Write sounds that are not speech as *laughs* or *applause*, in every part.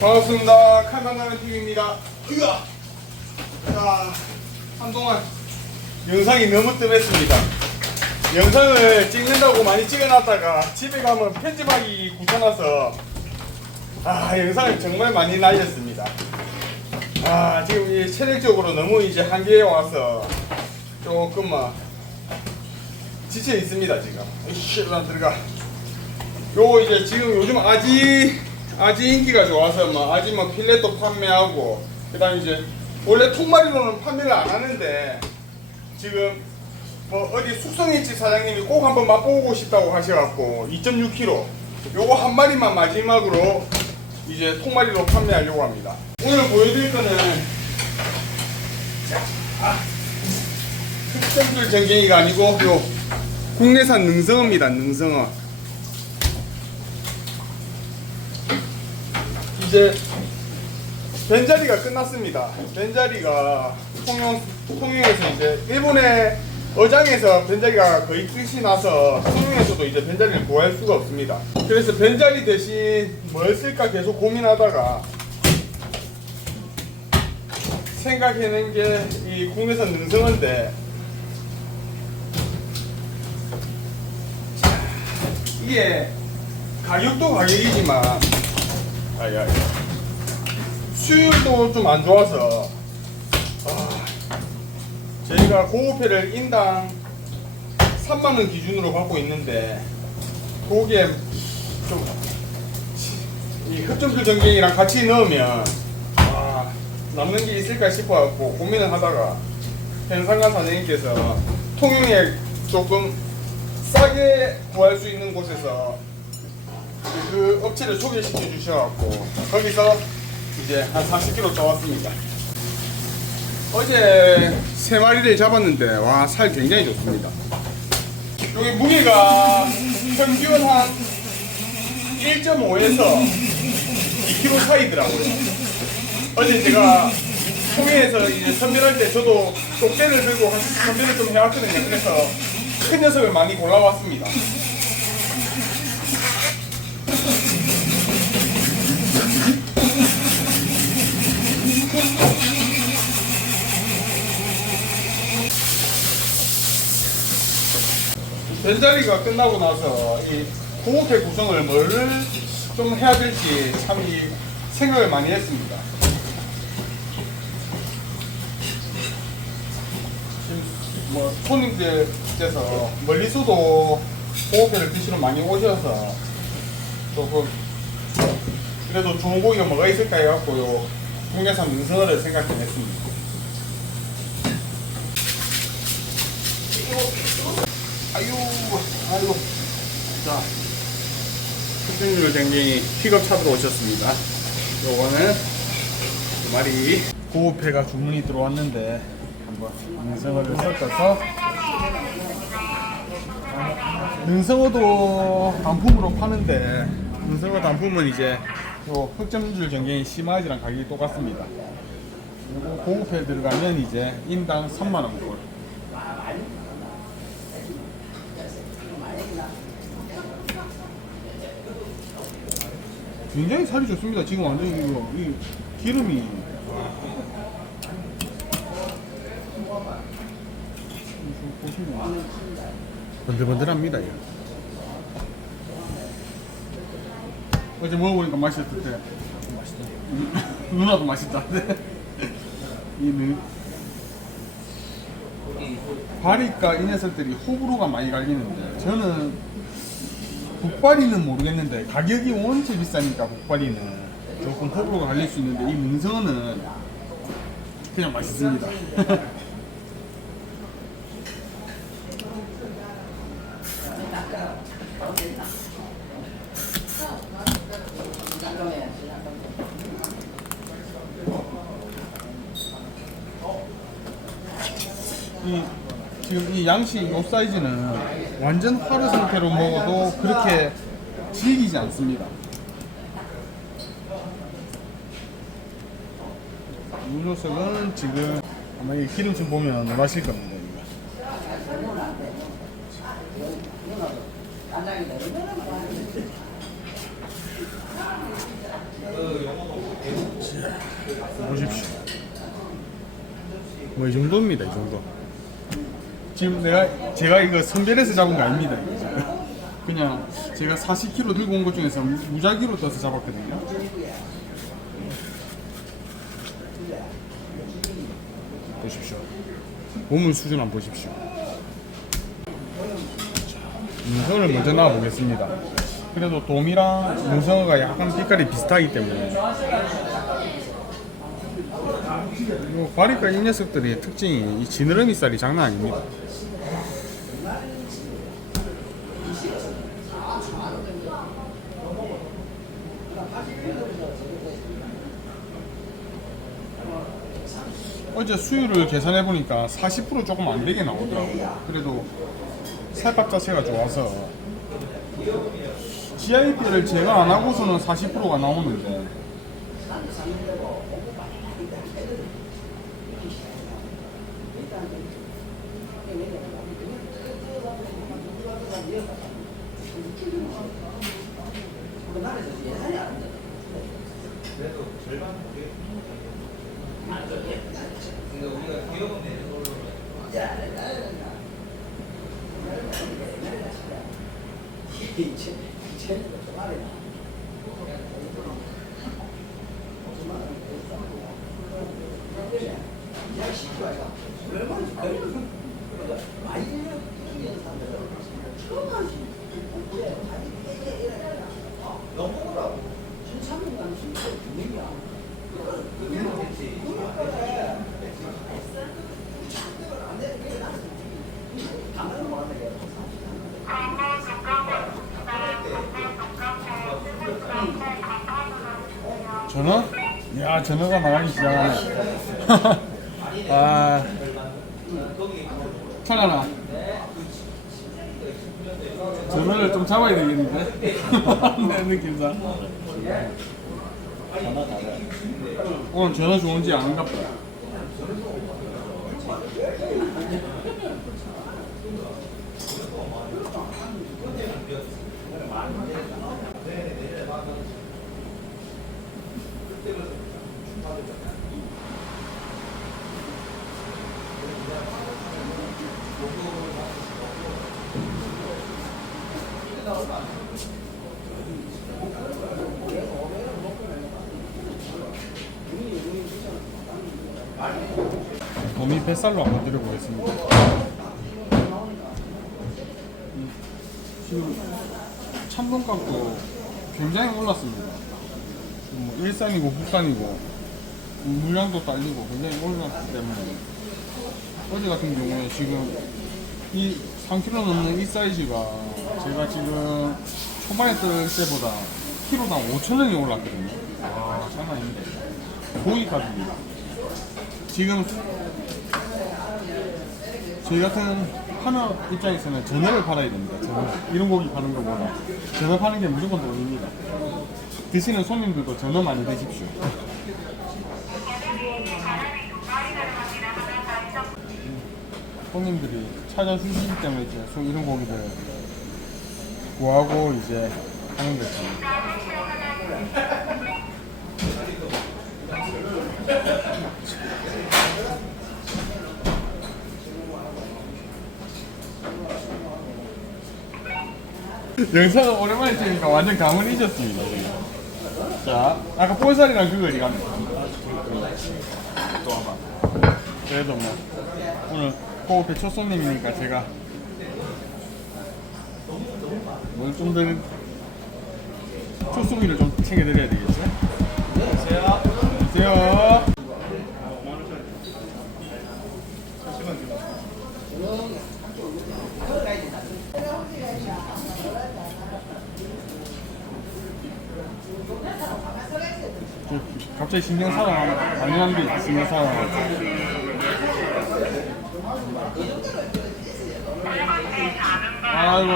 반갑습니다. 칸나나는 TV입니다. 으아! 자, 한동안 영상이 너무 뜸했습니다. 영상을 찍는다고 많이 찍어놨다가 집에 가면 편집하기 귀찮아서 아 영상을 정말 많이 날렸습니다. 아 지금 이 체력적으로 너무 이제 한계에 와서 조금만 지쳐 있습니다 지금. 일단 들어가. 요 이제 지금 요즘 아지 아지 인기가 좋아서 뭐 아지 뭐 필렛도 판매하고 그다음 이제 원래 통마리로는 판매를 안 하는데 지금 뭐 어디 숙성일집 사장님이 꼭 한번 맛보고 싶다고 하셔갖고 2.6kg 요거 한 마리만 마지막으로 이제 통마리로 판매하려고 합니다. 오늘 보여드릴 거는 자, 아, 흑점들 전갱이가 아니고 요 국내산 능성어입니다. 능성어. 이제 벤자리가 끝났습니다. 벤자리가 통영 통영에서 이제 일본의 어장에서 벤자리가 거의 끝이 나서 통영에서도 이제 벤자리를 구할 수가 없습니다. 그래서 벤자리 대신 뭘 쓸까 계속 고민하다가 생각해낸 게 이 국내산 능성어인데 자, 이게 가격도 가격이지만 아야 수율도 좀 안 좋아서. 아, 저희가 고급회를 인당 3만 원 기준으로 받고 있는데 거기에 좀이 흡점줄 전갱이랑 같이 넣으면 아, 남는 게 있을까 싶어갖고 고민을 하다가 현상가 사장님께서 통영에 조금 싸게 구할 수 있는 곳에서 그 업체를 소개시켜 주셔갖고 거기서 이제 한 40kg 잡았습니다. 어제 세 마리를 잡았는데 와 살 굉장히 좋습니다. 여기 무게가 평균 한 1.5에서 2kg 사이더라고요. 어제 제가 통영에서 이제 선별할 때 저도 쪽대를 들고 한 선별을 좀 해왔거든요. 그래서 큰 녀석을 많이 골라왔습니다. 벤자리가 끝나고 나서 이 고급회 구성을 뭐를 좀 해야 될지 참 이 생각을 많이 했습니다. 뭐 손님들께서 멀리서도 고급회를 드시러 많이 오셔서 조금 그래도 좋은 고기가 뭐가 있을까 해갖고 요 국내산 능선어를 생각해냈습니다. 아유, 아이고. 자, 흑백률 댕댕이 픽업 차도로 오셨습니다. 요거는 두 마리. 고급회가 주문이 들어왔는데 한번 능성어를 섞어서 능성어도 단품으로 파는데 능성어 단품은 이제 요 흑점줄 전갱이 심화지랑 가격이 똑같습니다. 그리고 고급회 들어가면 이제 인당 3만원 꼴. 굉장히 살이 좋습니다. 지금 완전 이거 이 기름이 번들번들합니다. 이거. 어제 먹어보니까 맛있었을 때 맛있다. *laughs* 누나도 맛있다는데 *laughs* 이는 바리가 이 녀석들이 호불호가 많이 갈리는데 저는 북발이는 모르겠는데 가격이 원체 비싸니까 북발이는 조금 호불호가 갈릴 수 있는데 이 능성어는 그냥 맛있습니다. *laughs* 이 지금 이 양식 이 사이즈는 완전 화르 상태로 먹어도 그렇게 질기지 않습니다. 이 녀석은 지금 아마 이 기름 좀 보면 맛있을 겁니다. 이거. 보십시오. 뭐 이 정도입니다, 이 정도. 지금 내가 제가 이거 선별해서 잡은 거 아닙니다. *laughs* 그냥 제가 40kg 들고 온 것 중에서 무작위로 떠서 잡았거든요. 보십시오. 몸을 수준 한번 보십시오. 문성을 먼저 나와 보겠습니다. 그래도 돔이랑 문성어가 약간 빛깔이 비슷하기 때문에 뭐 바리카 이 녀석들의 특징이 이 지느러미 살이 장난 아닙니다. 어제 수율을 계산해 보니까 40% 조금 안 되게 나오더라고요. 그래도 살값 자체가 좋아서 GIP를 제가 안 하고서는 40%가 나오는데 그래도 절반 그게 근데 우리가 기업은 내는 전화? 야 전화가 나가기 시작하네. *laughs* 아 찬아나 전화를 좀 잡아야 되겠는데? *laughs* 내 느낌상. 오늘 전화 좋은지 아는가 보 다. 도미 뱃살로 한번 드려보겠습니다. 음, 지금 참돔값도 굉장히 올랐습니다. 뭐 일산이고 국산이고 물량도 딸리고 굉장히 올랐기 때문에 어제 같은 경우에 지금 이 3kg 넘는 이 사이즈가 제가 지금 초반에 뜰 때보다 키로당 5,000원이 올랐거든요. 와, 장난 아닌데. 고기값입니다. 지금 저희 같은 파너 입장에서는 전어를 팔아야 됩니다. 전어. 이런 고기 파는 것보다 전어 파는 게 무조건 돈입니다. 드시는 손님들도 전어 많이 드십시오. 손님들이 찾아주시기 때문에 이제 소- 이런 고기를 구하고 이제 하는 거죠. 영상을 오랜만에 찍으니까 완전 감을 잊었습니다. 지금. 자, 아까 볼살이랑 그거 어디 갔네. 또 와봐. 그래도 뭐 오늘 꼭 배초 손님이니까 제가 오늘 좀더 초수비를 좀 챙겨드려야 되겠죠? 안녕하세요. 안녕하세요. 저 갑자기 신경 사랑 많이 하는데 신경 사랑 아이고.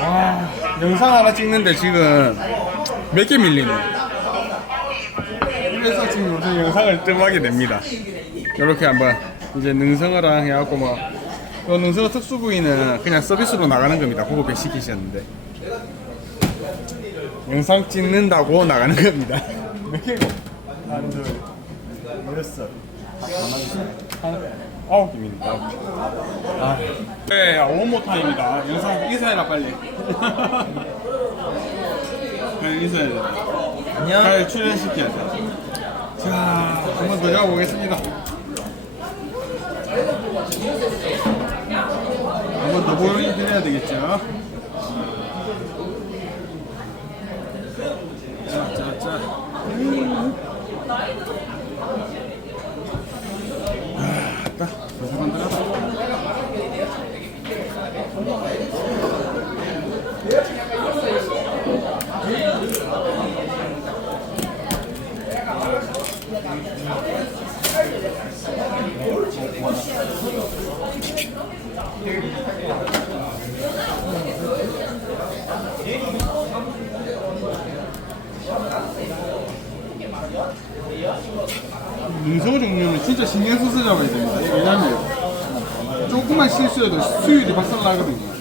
와 영상 하나 찍는데 지금 몇 개 밀리네. 그래서 지금 요즘 영상을 뜸하게 됩니다. 이렇게 한번 이제 능성어랑 해갖고 뭐요 능성어 특수 부위는 그냥 서비스로 나가는 겁니다. 배 시키셨는데 영상 찍는다고 나가는 겁니다. 몇 개고? 한, 둘, 여섯, 한, 아홉 개입니다. 아, 네, 원모 타임이다. 영상 인사해라 빨리. *laughs* 빨리 인사해야 돼. 안녕. 빨리 출연시켜야 돼. 자, 한번 더 잡아보겠습니다. 한번 더 보여드려야 되겠죠? 자, 자, 자. 아, 딱, 벌써 간단하다. 능소 종류는 진짜 신경 써서 잡아야 됩니다. 왜냐면 조금만 실수해도 수율이 박살나거든요.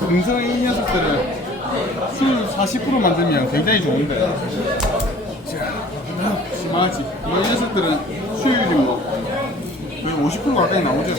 능소 이 녀석들은 수율 40% 만들면 굉장히 좋은데 자, 심하지. 이 녀석들은 수율이 뭐 거의 50% 가까이 나오죠.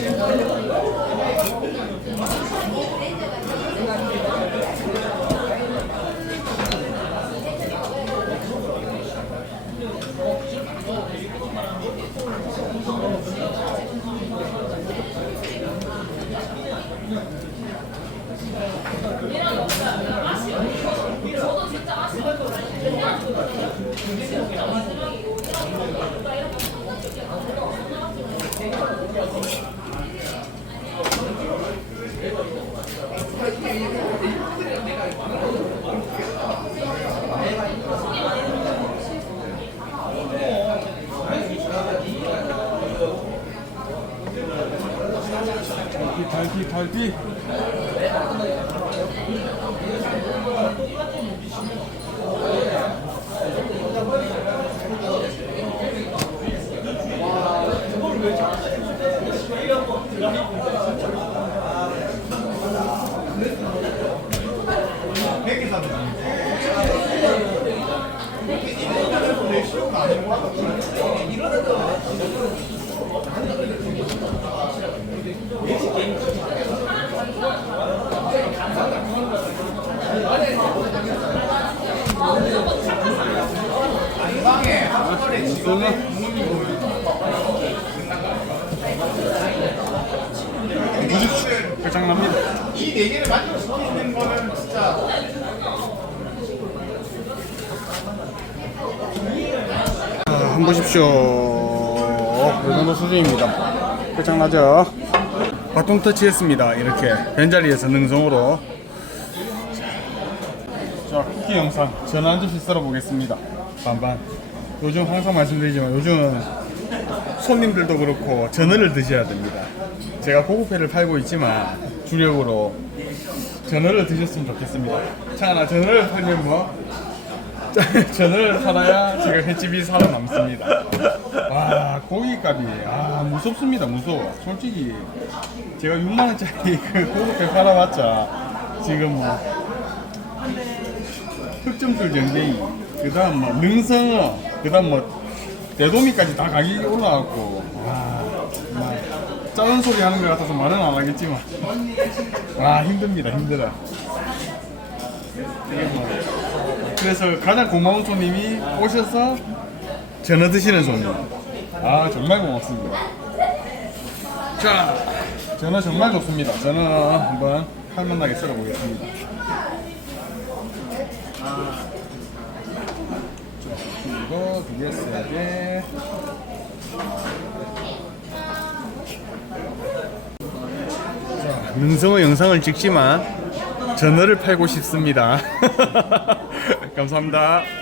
달기 달기 달기 끝장납니다. 이 네 개를 만들 수 있는 거는 진짜 자, 한번 보십시오. 이 정도 수준입니다. 끝장나죠? 바통 터치했습니다. 이렇게 벤자리에서 능성으로. 자, 쿠키 영상 한 접시 썰어 보겠습니다. 반반. 요즘 항상 말씀드리지만 요즘 손님들도 그렇고 전어를 드셔야 됩니다. 제가 고급회를 팔고 있지만 주력으로 전어를 드셨으면 좋겠습니다. 차나 전어를 팔면 뭐 *laughs* 전어를 살아야 제가 횟집이 살아남습니다. 와 고기값이 아 무섭습니다 무서워. 솔직히 제가 6만 원짜리 *laughs* 그 고급회 팔아봤자 지금 뭐 흑점술 전갱이 그다음 뭐 능성어 그다음 뭐 대도미까지 다 가격이 올라갔고 와 정말 짜는 소리 하는 것 같아서 말은 안 하겠지만 와 힘듭니다 힘들어. 이게 뭐 그래서 가장 고마운 손님이 오셔서 전어 드시는 손님. 아 정말 고맙습니다. 자, 전어 정말 좋습니다. 전어 한번 할만하게 썰어 보겠습니다. 개. 자, 능성어 영상을 찍지만 전어를 팔고 싶습니다. *laughs* 감사합니다.